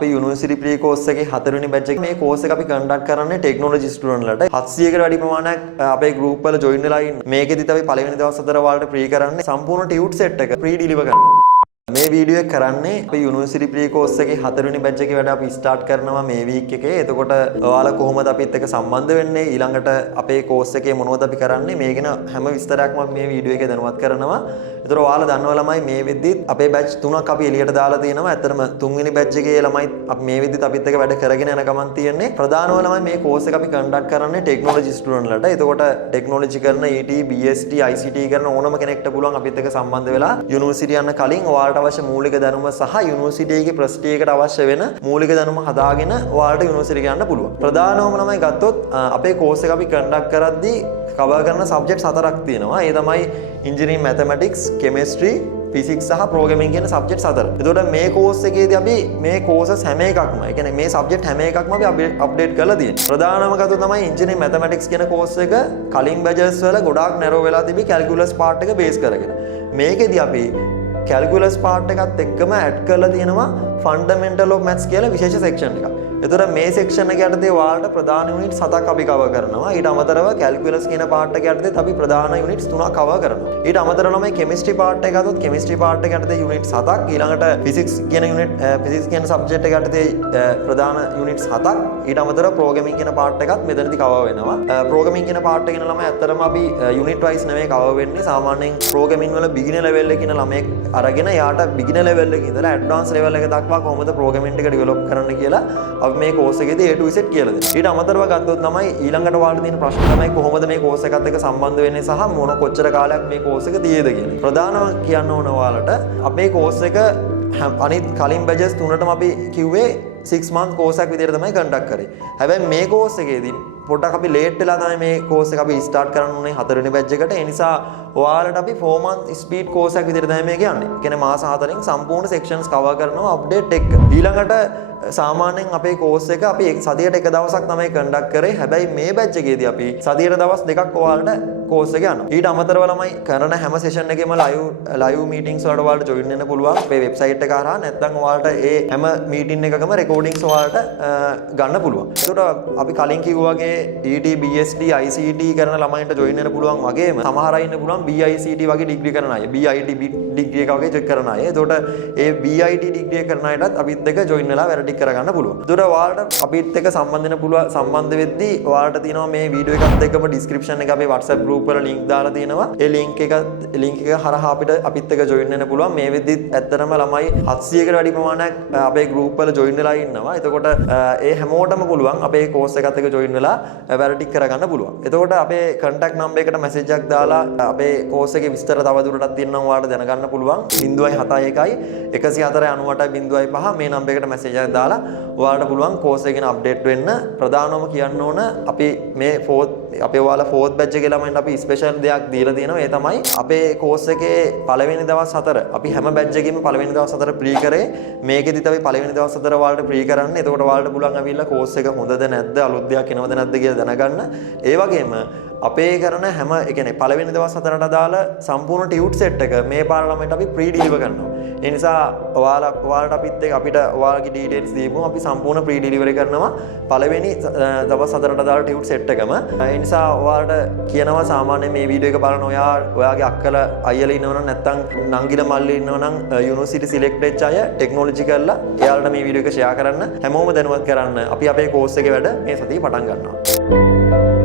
අපි university ප්‍රී course එකේ 4 වෙනි බැච් එකේ මේ කෝස් එක අපි කන්ඩක්ට් කරන්නේ ටෙක්නොලොජි ස්ටුඩන්ට්ලට 700කට වැඩි ප්‍රමාණයක් අපේ ගෲප් වල ජොයින් වෙලා ඉන්න. මේකෙදිත් අපි පළවෙනි දවස් 4 වලට ප්‍රී කරන්නේ සම්පූර්ණ ටියුට් සෙට් එක ප්‍රී ඩිලිවර් කරනවා. මේ වීඩියෝ එක කරන්නේ අපි යුනිවර්සිටි ප්‍රී කෝස් එකේ 4 වෙනි බැච් එකේ වැඩ අපි ස්ටාර්ට් කරනවා මේ වීක් එකේ. එතකොට ඔයාලා කොහොමද අපිත් එක්ක සම්බන්ධ වෙන්නේ? ඊළඟට අපේ කෝස් එකේ මොනවද අපි කරන්නේ? මේ ගැන හැම විස්තරයක්ම මේ වීඩියෝ එකේ දැනුවත් කරනවා. ඒතර ඔයාලා දන්නවා ළමයි මේ වෙද්දිත් අපේ බැච් 3ක් අපි එළියට දාලා තියෙනවා. ඇත්තටම 3 වෙනි බැච් එකේ ළමයි අපි මේ වෙද්දිත් අපිත් එක්ක වැඩ කරගෙන යන ගමන් තියෙන්නේ. ප්‍රධානම ළමයි මේ කෝස් එක අපි කන්ඩක්ට් කරන්නේ ටෙක්නොලොජි ස්ටුඩන්ට්ලට. එතකොට ටෙක්නොලොජි කරන ET, BST, ICT කරන ඕනම කෙනෙක්ට පුළුවන් අපිත් එක්ක සම්බන්ධ වෙලා යුනිවර්සිටි යන්න කලින් ඔයාලට අවශ්‍ය මූලික දැනුම සහ යුනිවර්සිටි එකේ ප්‍රස්ටියකට අවශ්‍ය වෙන මූලික දැනුම හදාගෙන ඔයාලට යුනිවර්සිටි යන්න පුළුවන්. ප්‍රධානම ළමයි ගත්තොත් අපේ කෝස් එක අපි කන්ඩක්ට් කරද්දී කවර් කරන සබ්ජෙක්ට්ස් 4ක් තියෙනවා. ඒ තමයි ඉන්ජිනියරින් මැතමැටික්ස්, කෙමිස්ට්‍රි, ෆිසික්ස් සහ ප්‍රෝග්‍රෑමින් කියන සබ්ජෙක්ට්ස් 4. එතකොට මේ කෝස් එකේදී අපි මේ කෝසස් හැම එකක්ම, ඒ කියන්නේ මේ සබ්ජෙක්ට් හැම එකක්ම අපි අප්ඩේට් කරලා තියෙනවා. ප්‍රධානම කතාව තමයි ඉන්ජිනියරින් මැතමැටික්ස් කියන කෝස් එක කලින් බැචස් වල ගොඩාක් නැරෝ වෙලා තිබි කැල්කියුලස් පාර්ට් එක බේස් කරගෙන. මේකෙදී අපි කැල්කියුලස් පාර්ට් එකත් එක්කම ඇඩ් කරලා තියෙනවා ෆන්ඩමෙන්ටල් ඔෆ් මැත්ස් කියලා විශේෂ සෙක්ෂන් එකක්. එතකොට මේ සෙක්ෂන් එක යටතේ ඔයාලට ප්‍රධාන යුනිට් 7ක් අපි කවර් කරනවා. ඊට අමතරව කැල්කියුලස් කියන පාර්ට් එක යටතේ අපි ප්‍රධාන යුනිට්ස් 3ක් කවර් කරනවා. ඊට අමතරව ළමයි කෙමිස්ට්‍රි පාර්ට් එක ගත්තොත් කෙමිස්ට්‍රි පාර්ට් එක යටතේ යුනිට් 7ක්, ඊළඟට ෆිසික්ස් කියන යුනිට් ෆිසික්ස් කියන සබ්ජෙක්ට් එක යටතේ ප්‍රධාන යුනිට්ස් 7ක්, ඊට අමතරව ප්‍රෝග්‍රෑමින් කියන පාර්ට් එකත් මෙතනදී කවර් වෙනවා. ප්‍රෝග්‍රෑමින් කියන පාර්ට් එක කියන ළමයි ඇත්තටම අපි යුනිට් වයිස් නෙමෙයි කවර් වෙන්නේ. සාමාන්‍යයෙන් ප්‍රෝග්‍රෑමින් වල බිගිනර් ලෙවල් එකේ ඉන්න ළමයෙක් අරගෙන යාට බිගිනර් ලෙවල් එකේ ඉඳලා ඇඩ්වාන්ස් ලෙවල් එක දක්වා කොහොමද ප්‍රෝග්‍රෑමින් එක ඩෙවලොප් කරන්න කියලා අපි මේ කෝස් එකේදී A to Z කියලා දෙනවා. ඊට අමතරව ගත්තොත් තමයි ඊළඟට ඔයාලට තියෙන ප්‍රශ්න තමයි කොහොමද මේ කෝස් එකත් එක්ක සම්බන්ධ වෙන්නේ සහ මොන කොච්චර කාලයක් මේ කෝස් එක තියේද කියලා. ප්‍රධානම කියන්න ඕන ඔයාලට අපේ කෝස් එක අනිත් කලින් බැචස් 3ටම අපි කිව්වේ 6 month කෝස් එකක් විදිහට තමයි කන්ඩක්ට් කරේ. හැබැයි මේ කෝස් එකේදී පොඩ්ඩක් අපි ලේට් වෙලා තමයි මේ කෝස් එක අපි ස්ටාර්ට් කරන්න උනේ 4 වෙනි බැච් එකට. ඒ නිසා ඔයාලට අපි 4 month ස්පීඩ් කෝස් එකක් විදිහට තමයි මේ කියන්නේ. ඒ කියන්නේ මාස 4කින් සම්පූර්ණ සෙක්ෂන්ස් කවර් කරනවා අප්ඩේට් එක. ඊළඟට සාමාන්‍යයෙන් අපේ කෝස් එක අපි සතියට එක දවසක් තමයි කන්ඩක්ට් කරේ. හැබැයි මේ බැච් එකේදී අපි සතියට දවස් දෙකක් ඔයාලට කෝස් එක යනවා. ඊට අමතරව ළමයි කරන හැම සෙෂන් එකෙම ලයිව් මීටින්ග්ස් වලට ඔයාලට ජොයින් වෙන්න පුළුවන්. අපේ වෙබ්සයිට් එක හරහා නැත්නම් ඔයාලට ඒ හැම මීටින් එකකම රෙකෝඩින්ග්ස් ඔයාලට ගන්න පුළුවන්. ඒකට අපි කලින් කිව්වා වගේ ET, BST, ICT කරන ළමයින්ට ජොයින් වෙන්න පුළුවන් වගේම සමහර අය ඉන්න පුළුවන් BICT වගේ ඩිග්‍රී කරන අය, BIT ඩිග්‍රී එක වගේ චෙක් කරන අය. ඒකට ඒ BIT ඩිග්‍රී කරන අයටත් අපිත් එක්ක ජොයින් වෙලා වැඩ ටික කරගන්න පුළුවන්. ඒකට ඔයාලට අපිත් එක්ක සම්බන්ධ වෙන්න පුළුවන්. සම්බන්ධ වෙද්දී ඔයාලට තියෙනවා මේ වීඩියෝ එකත් එක්කම ඩිස්ක්‍රිප්ෂන් එක අපේ WhatsApp group වල link දාලා තියෙනවා. ඒ link එක හරහා අපිත් එක්ක ජොයින් වෙන්න පුළුවන්. මේ වෙද්දිත් ඇත්තටම ළමයි 700කට වැඩි ප්‍රමාණයක් අපේ group වල ජොයින් වෙලා ඉන්නවා. එතකොට ඒ හැමෝටම පුළුවන් අපේ course එකත් එක්ක ජොයින් වෙලා වැඩ ටික කරගන්න පුළුවන්. එතකොට අපේ contact number එකට message එකක් දාලා අපේ course එකේ විස්තර තවදුරටත් තියෙනවා ඔයාලට දැනගන්න පුළුවන්. 071 104 98 05 මේ number එකට message එකක් දාලා ඔයාලට පුළුවන් course එකේ අප්ඩේට් වෙන්න. ප්‍රධානම කියන්න ඕන අපි මේ අපේ ඔයාලා 4th batch එකේ ළමයින්ට අපි ස්පෙෂල් දෙයක් දීලා තියෙනවා. ඒ තමයි අපේ course එකේ පළවෙනි දවස් 4 අපි හැම batch එකෙම පළවෙනි දවස් 4 ප්‍රී කරේ. මේකෙදිත් අපි පළවෙනි දවස් 4 ඔයාලට ප්‍රී කරන්න. එතකොට ඔයාලට පුළුවන් අවිල්ලා course එක හොඳද නැද්ද, අලුත් දෙයක් එනවද නැද්ද කියලා දැනගන්න. ඒ වගේම අපේ කරන හැම ඒ කියන්නේ පළවෙනි දවස් 4ට අදාළ සම්පූර්ණ ටියුට් සෙට් එක මේ පාර ළමයින්ට අපි ප්‍රී ඩිලිවර් කරනවා. ඒ නිසා ඔයාලට අපිත් අපිට ඔයාලගේ ඩීටේල්ස් දීපුවම අපි සම්පූර්ණ ප්‍රී ඩිලිවරි කරනවා පළවෙනි දවස් 4ට අදාළ ටියුට් සෙට් එකම. ඒ නිසා ඔයාලට කියනවා සාමාන්‍යයෙන් මේ වීඩියෝ එක බලන ඔයාගේ අක්කලා අයියලා ඉන්නවනම් නැත්නම් නංගිලා මල්ලි ඉන්නවනම් යුනිවර්සිටි සිලෙක්ට් වෙච්ච අය ටෙක්නොලොජි කරලා එයාලට මේ වීඩියෝ එක ෂෙයා කරන්න, හැමෝම දැනුවත් කරන්න. අපි අපේ කෝස් එකේ වැඩ මේ සතියේ පටන් ගන්නවා.